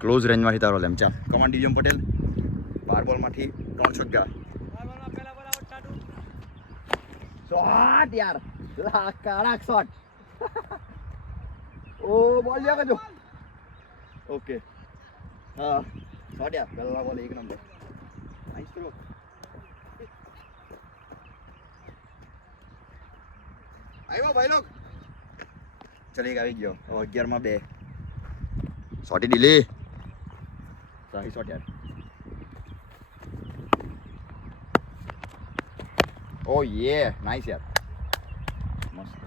ક્લોઝ રેન્જમાંથી તારો લેમ ચાલ કમાન ડીજમ પટેલ 12 બોલમાંથી 3 છગ્ગા શોટ યાર કડક શોટ ઓ બોલ લ્યો કજો ઓકે હા શોટ યાર પહેલા બોલ એક નંબર નાઈસ થ્રો આવ્યો ભાઈ લોક ચલી આવી ગયો 11 માં 2 શોટી ડીલી સાહી શોટ યાર ઓ યે નાઈસ યાર મસ્ત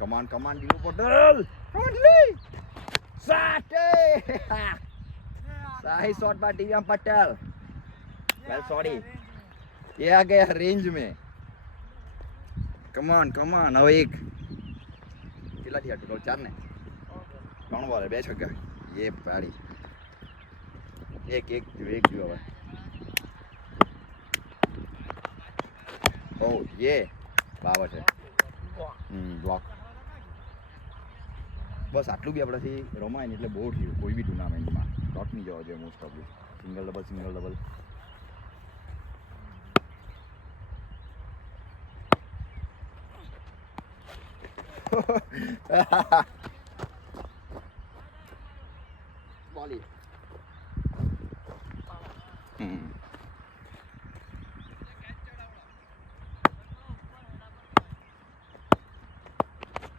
કમાન ડીલુ પટેલ કમાન ડીલી સાટે सही shot bye TM Patel well sorry ये आ गया रेंज में कमान હવે એક કેટલા થયા ટોટલ 4 ને 3 બોલ 2 છગ્ગા ये પાડી એક જો હવે ઓ ये બરાબર છે બ્લોક બસ આટલું બી આપણાથી રમાય ને એટલે બહુ થયું કોઈ બી ટુર્નામેન્ટમાં ડોટ નહીં જવા જોઈએ મોસ્ટ ઓફલી સિંગલ ડબલ બોલી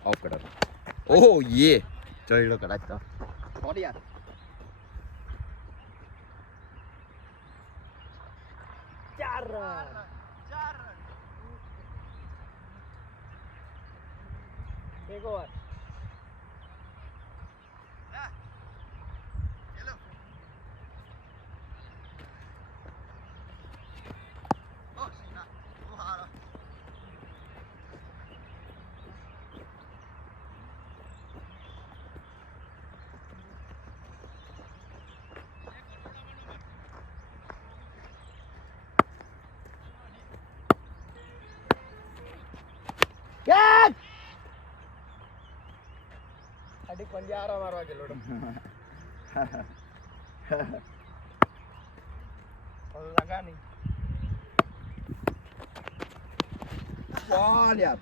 ઓફ કટર ઓહ ये ચડ્યો કદાચ તો સોરી યાર ચાર રન એક ઓવર અડી પંજારા મારવા ગેલો લગા નહીં બોલ યાર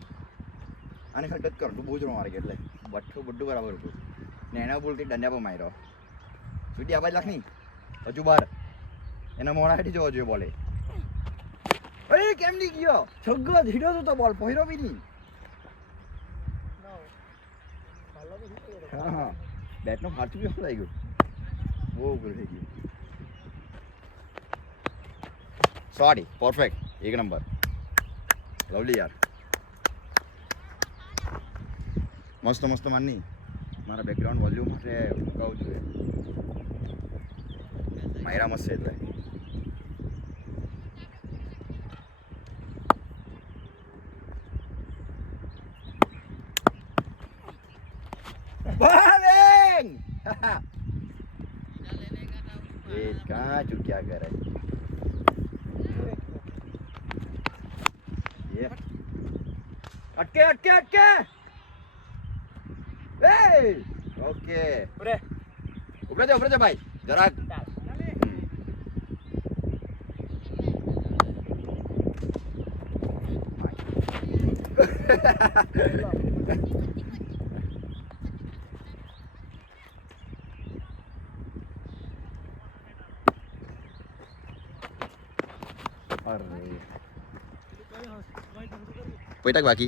આને ખટક કર તું બહુ જ મારે કે એટલે બધું બરાબર હતું ને એના બોલથી દંડિયા પર માર્યો સુધી આવાજ લાખ નહીં હજુ બાર એના મોડા હેઠી જવો જોઈએ બોલે અરે કેમ નહીં ગયો છગ્ગો ધીડો તો બોલ પહેરો બી નહીં હા બેટનો ફાટું બી થઈ ગયું બહુ ઉપર થઈ ગયું સોરી પરફેક્ટ એક નંબર લવલી યાર મસ્ત માનની મારા બેકગ્રાઉન્ડ વોલ્યુમ માટે મુકાવું જોઈએ માયરા મસ્ત છે એટલે Bowling! ये कहाँ चुप क्या कर रहा है? ये अटके! Hey! Okay. ऊपर जा भाई जरा. अरे. Poitak baki.